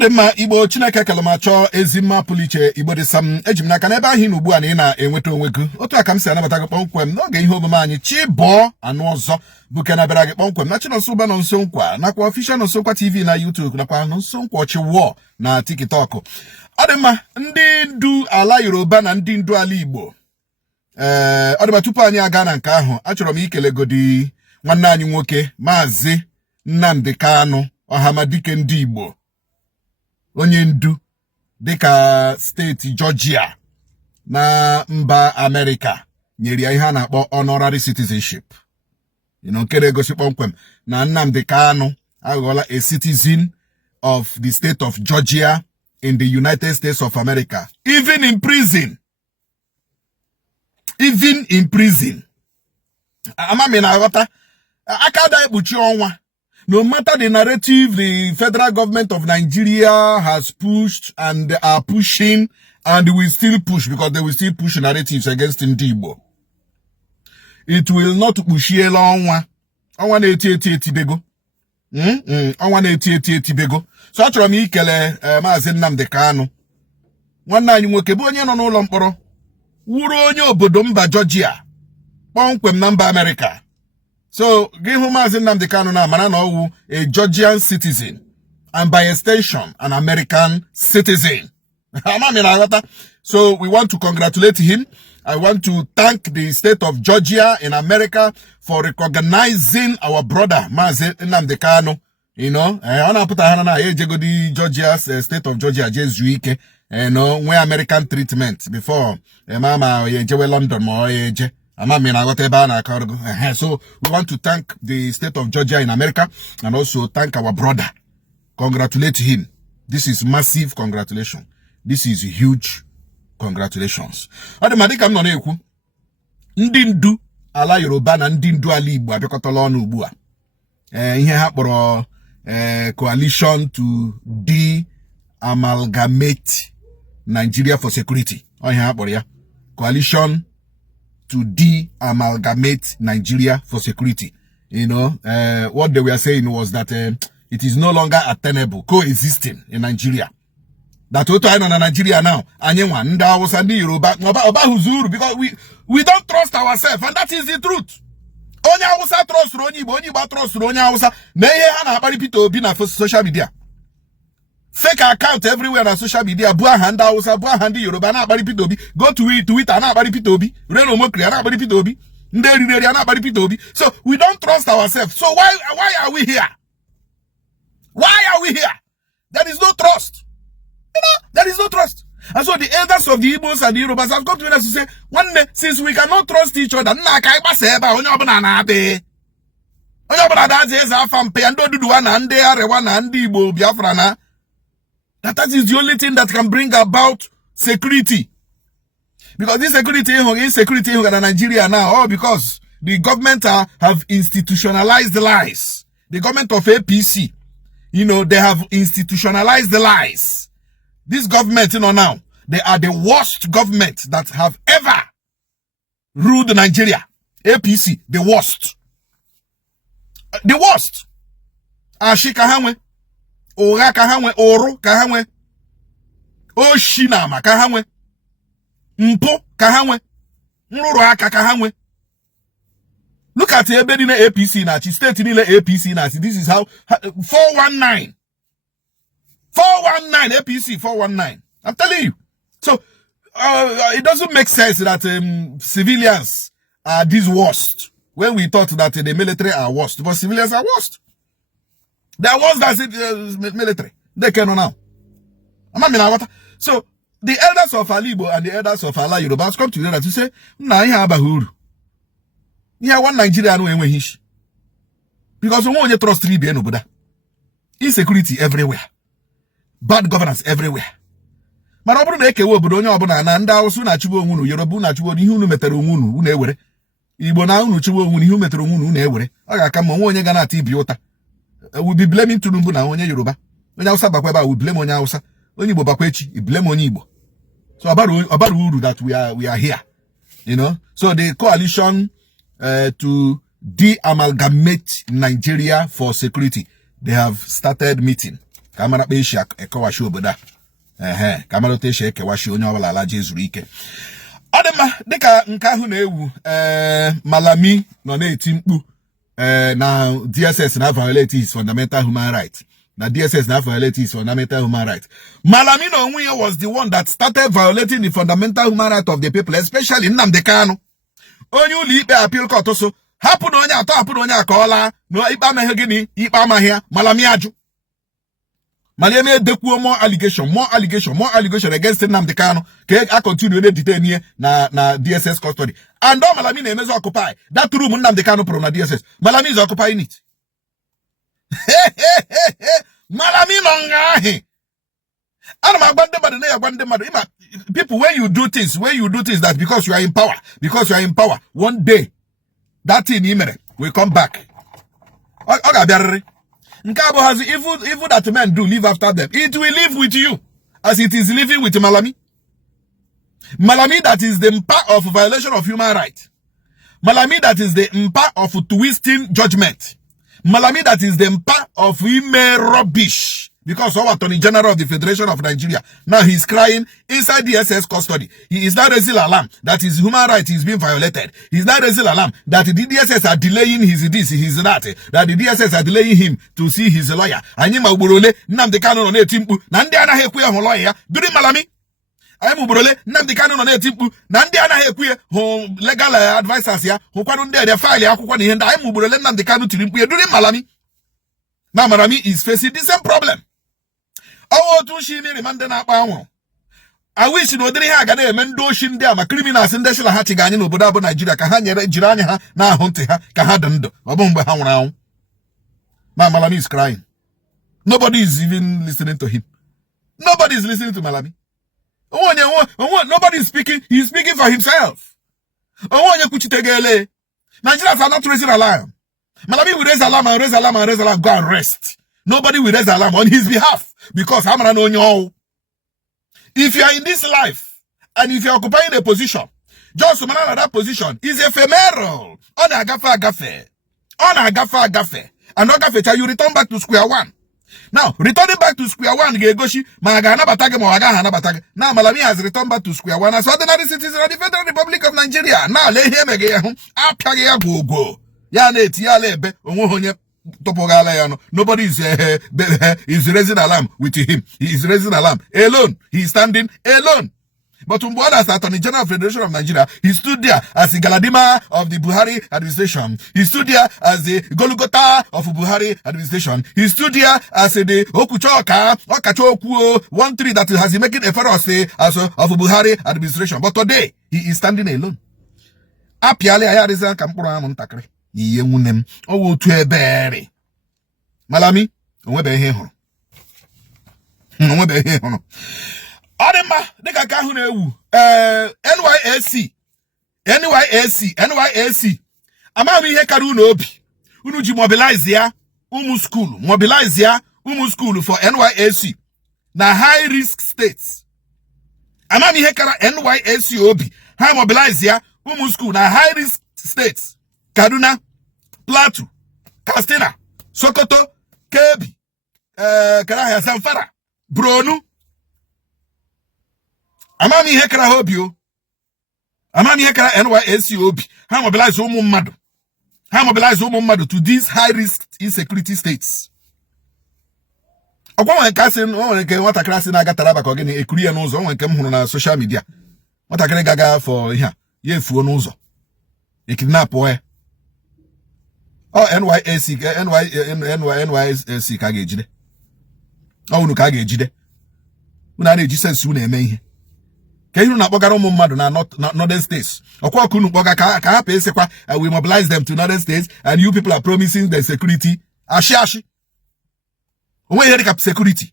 Adema Igbo Chineke kalamacho ezima puliche Igbo de sam ejimna ka ebe ahi n'ugbu a na enweta onwegu otu aka m si anabata gị kpọmkwem n'oge ihe omume anyị Chibo anụ ọzọ bụ ke na-abịara gị kpọmkwem na Chinonso Ụba nọ nso nkwa nakwa official Nonso Nkwa TV na YouTube nakwa Nonso Nkwa Chiwo na TikTok. Adema ndị ndu ala Yoruba na ndị ndu ala Igbo adema tupu anyị aga na nke ahụ achọrọ m ikelegodi nwanne anyị nwoke Maazị Nnamdi Kanu Ọhamadike ndị Igbo, onye ndu dịka steeti Georgia na mba America nyere ya ihe a na-akpọ honorary citizenship. Nke na-egosi kpọmkwem na Nnamdi Kanu aghọọla a citizen of the state of Georgia in the United States of America, even in prison. Amami na aghọta aka da ekpuchi ọnwa. No matter the narrative the federal government of Nigeria has pushed and are pushing, and will still push, because they will still push narratives against Ndibo, it will not push ye long. I want 80 bego. I want 80 bego. So I try me kele Maazị Nnamdi Kanu. Nwanne anyị nwoke bụ onye nọ n'ụlọ mkpọrọ. Wuru onye obodo mba Georgia. Kpọmkwem na mba America. So, give Maazị Nnamdi Kanu na mana no a Georgian citizen, and by extension, an American citizen. So, we want to congratulate him. I want to thank the state of Georgia in America for recognizing our brother, Maazị Nnamdi Kanu. I want to put a hand on Georgia's state of Georgia, Jesuike, where American treatment before, Mama, London, so we want to thank the state of Georgia in America and also thank our brother. Congratulate him. This is massive congratulations. This is huge congratulations. Ademadi kam no na-ekwu ndị ndu ala Yoruba na ndị ndu ala Igbo abịakọtala ọnụ ugbu a. Ihe ha kpọrọ coalition to de-amalgamate Nigeria for security. Ihe ha kpọrọ ya. Coalition to de-amalgamate Nigeria for security. What they were saying was that it is no longer attainable, coexisting in Nigeria. That what I know in Nigeria now, because we don't trust ourselves, and that is the truth. Onye Hausa trust onye Igbo trust onye Hausa. Na ihe ha na-akpari Peter Obi na social media. Fake account everywhere on social media. Bua handa Hausa, bua handi Yoruba na akpari Peter Obi. Go to Twitter na akpari Peter Obi. Reno Mokri na akpari Peter Obi. Nderi na akpari Peter Obi. So we don't trust ourselves. So why are we here? Why are we here? There is no trust. There is no trust. And so the elders of the Igbos and the Yorubas have come to us to say, one day, since we cannot trust each other, that is the only thing that can bring about security. Because this security in Nigeria now, all because the government have institutionalized the lies. The government of APC, they have institutionalized the lies. This government, now, they are the worst government that have ever ruled Nigeria. APC, the worst. The worst. Ashi kahamwe. Ora kahamwe. Oro kahamwe. Oshinama kahamwe. Mpo kahamwe. Nruruaka kahamwe. Look at the APC na. State in APC na. This is how 419. 419 APC 419. I'm telling you. So it doesn't make sense that civilians are this worst when we thought that the military are worst, but civilians are worst. They are worse than military. They cannot now. So the elders of Alibo and the elders of Allah Yoruba come together to say, "Nah, you have a huru. You have one Nigeria no hish." Because we won't trust three be no Buddha. Insecurity everywhere. Bad governance everywhere. But I don't know obodo onye ọbụla na ndị Hausa na-achụgbu onwe unu, Yoruba na-achụgbu ihe unu metere onwe unu, unu ewere. Igbo na unu chụgbu onwe unu, ihe metere onwe unu, unu ewere. Ọ ga-aka mma onye ga na-ati ibi ụta. We be blaming Tinubu na onye Yoruba. Onye Hausa bakwa ebe we blame onye Hausa. Onye Igbo bakwa echi, blame onye Igbo. So about uru that we are here. So the coalition to de-amalgamate Nigeria for security, they have started meeting. Kamara Pesha Ekawashi Oboda. Kamara Tesha Ekawashi Onyola La Jesuike. Adema, Deka Nkahunewu, Malami, no 18 now DSS now violate his fundamental human rights. Now DSS now violate his fundamental human rights. Malamino Onwuye was the one that started violating the fundamental human rights of the people, especially in Nnamdi Kanu. Onyu libe appeal court also. Happen on ya, happen on ya, kola. No, ipa mehegini, ipa mahia, Malami aju. Malami dekuo more allegation against Nnamdi Kanu. I continue to detain here na DSS custody. And all Malami na emezo occupy. That room Nnamdi Kanu pro na DSS. Malami is occupying it. Malami nongahi. People, when you do things that because you are in power, one day, that thing will come back. Nkabo has evil that men do live after them. It will live with you, as it is living with Malami. Malami that is the impact of violation of human rights. Malami that is the impact of twisting judgment. Malami that is the impact of email rubbish. Because our Attorney General of the Federation of Nigeria, now he's crying inside the SS custody. He is not raising alarm that his human right is being violated. He's not raising alarm that the DSS are delaying his this, his that the DSS are delaying him to see his lawyer. Anyima uburole, Nnamdi Kanu no netimpu, nandi ana hekuye ho lawyer, duri Malami. Anyima uburole, Nnamdi Kanu no netimpu, nandi ana hekuye ho legal advisors ya, ho kwanu nde file ya akwukwo ni henda, anyima uburole Nnamdi Kanu tirimpu ye, duri Malami. Now Malami is facing the same problem. Oh, to she ni remande na akpa. I wish no diri ha gada emendo shin dia ma criminals nde shila ha tiganye no obodo abo Nigeria ka ha nyere jiranya ha na ahonte ha ka ha dando. Obo mgbe ha nwura anwu. Ma Malami is crying. Nobody is even listening to him. Nobody is listening to Malami. Nobody is speaking. He is speaking for himself. Nigerians are not raising alarm. Malami will raise alarm and raise alarm and raise alarm. Go and rest. Nobody will raise alarm on his behalf. Because I'm not on you. If you are in this life, and if you are occupying a position, just manana that position is ephemeral. On a gafe. And gafe, you return back to square one. Now, returning back to square one, Gegoshi, Magana Batage, Moagana Batage. Now, Malami has returned back to square one as ordinary citizen of the Federal Republic of Nigeria. Now, lay him again. Go. Yanet, Yalebe, Omohonya. Nobody is raising alarm with him. He is raising alarm alone. He is standing alone. But Umbuada, as Attorney General of the Federation of Nigeria, he stood there as the Galadima of the Buhari administration. He stood there as the Golgotha of Buhari administration. He stood there as the Okuchoka, Okachoku, 1-3 that has been making a ferocity as of Buhari administration. But today, he is standing alone. Apiale ayariza kampura montakre. Yemunem owo tu ebere Malami onwebe ihe huru Adema dika ka hu na ewu NYSC ama mi ihe karu na obi unu ji mobilize ya school for NYSC na high risk states ama mi ihe kara NYSC obi ha mobilize ya school na high risk states Kaduna, Plateau, Katsina, Sokoto, Kebbi, Karahia, Zamfara, Bronu. Amami hekara hobio. Amami hekara NYSC obi. How mobilize Madu to these high risk insecurity states. Ogwa nkasin wata krasi na gataraba ka ogene ekuriye n'ụzọ nwe nke m hụrụ na social media. Wata kere gaga for ihe ye efuo n'ụzọ. Ekidnap oya. Oh, NYSC ka ga-ejide. Oh, unu ka ga-ejide. Unu na-eji sense unu eme ihe. Ka unu na-akpọgara ụmụ mmadụ na northern states. Ọkwa ọkụ unu kpọga ka ha pesekwa we mobilize them to northern states and you people are promising the security. Ashi. Onwe ihe dịka security.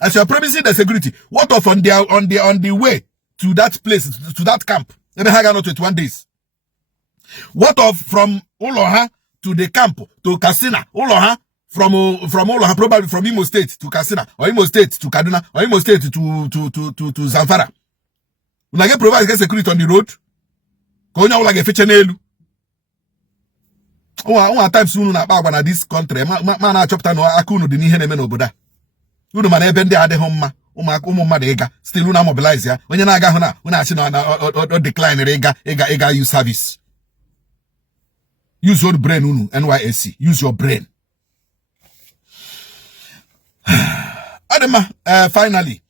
As you are promising the security, what of on the way to that place, to that camp? Ebe ha ga-anọ 21 days. What of from Oloha to the camp to Katsina, Oloha from Oloha, probably from Imo State to Katsina, or Imo State to Kaduna, or Imo State to Zamfara. Una get provide security on the road. Konya ula get feche n'elu. One time soon na this country, man na chopta no akunu di nihe neme n'oboda. unu mana ebe ndị adịghị mma ụmụ mmadụ ịga still una mobilize ya onye na-aga hụ na unu achị na decline ịga use service. Use your brain unu NYSC, use your brain. Adema finally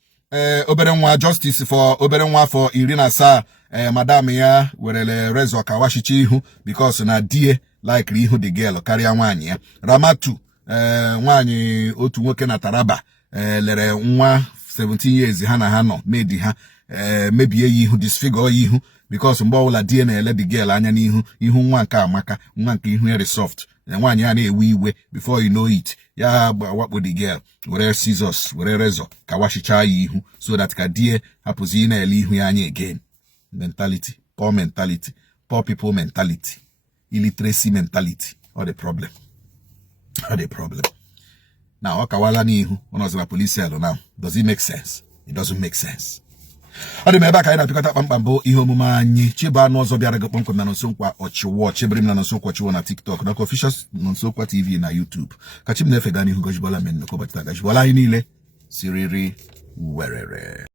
obere nwa justice for obere nwa for Irina Sa madam ya werele rezo kawashichi ihu because na die like ihu the girl karịa nwaanyị ya. Ramatu nwaanyị otu nwoke na Taraba lere nwa 17 years ha na ha nọ medi ha mebie ihu disfigure ihu because mgbe ọbụla die na-ele the girl anya n'ihu ihu nwa nke amaka nwa nke ihu ya soft nwaanyị ya na-ewe iwe before you know it ya wakpo the girl were scissors were rezo kawashicha ya ihu so that ka die hapụzi na-ele ihu ya anya again. Mentality, poor people mentality, illiteracy mentality, or the problem. Now, Okawala nihu, one of the police cell now. Does it make sense? It doesn't make sense. Adi meba ka ina pikata pambambo iho mumanyi chiba nozo biara ga ponko na nsonkwa ochiwo chibrim na nsonkwa chiwo na TikTok na official nsonkwa TV na YouTube. Kachim nefe gani hu gojibola men ko batita gojibola inile siriri werere.